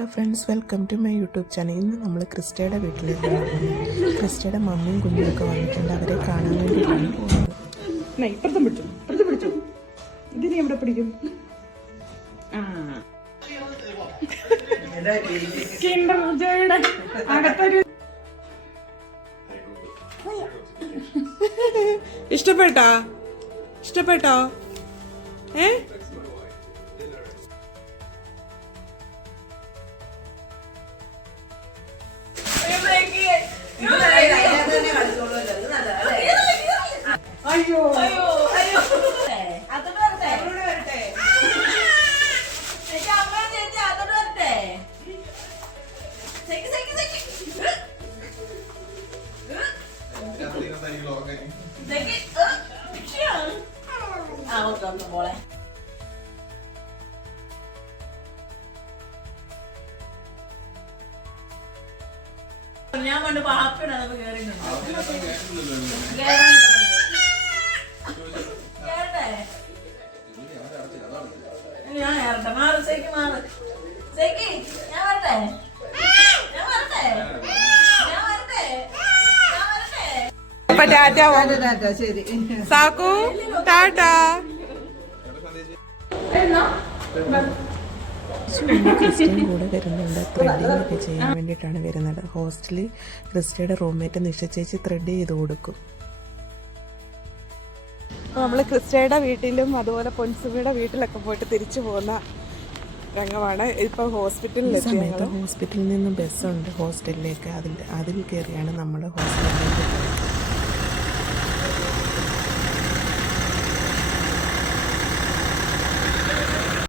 Hello friends, welcome to my YouTube channel. ഇന്ന് നമ്മൾ ക്രിസ്റ്റയുടെ വീട്ടിലേക്ക് പോകുന്നത്. ക്രിസ്റ്റയുടെ മമ്മിയും കുഞ്ഞുമൊക്കെ വന്നിട്ടുണ്ട്. അവരെ കാണാൻ വേണ്ടിയിട്ടാണ് പോകുന്നത്. ഇപ്പുറത്തും പിടിച്ചു ഇതിന് എവിടെ പിടിക്കും? ഇഷ്ടപ്പെട്ടോ? അയ്യോ മോളെ ഞാൻ കൊണ്ട് ഹാപ്പിയാണ് ഞാൻ കയറട്ടെ? മാറ് സേക്ക്, മാറ് സേക്ക്, ഞാൻ വരട്ടെ? സാക്കു ടാറ്റാ. ക്രിസ്റ്റയും കൂടെ വരുന്നുണ്ട്. ത്രെഡിങ് ഒക്കെ ചെയ്യാൻ വേണ്ടിയിട്ടാണ് വരുന്നത്. ഹോസ്റ്റലിൽ ക്രിസ്റ്റയുടെ റൂംമേറ്റ് നിഷ ചേച്ചി ത്രെഡ് ചെയ്ത് കൊടുക്കും. നമ്മൾ ക്രിസ്റ്റയുടെ വീട്ടിലും അതുപോലെ പൊൻസുമിയുടെ വീട്ടിലൊക്കെ പോയിട്ട് തിരിച്ചു പോകുന്ന രംഗമാണ്. ഇപ്പൊ ഹോസ്പിറ്റലിൽ നിന്നും ബസ്സുണ്ട് ഹോസ്റ്റലിലേക്ക്. അതിൽ കയറിയാണ് നമ്മൾ ഹോസ്റ്റലിലേക്ക്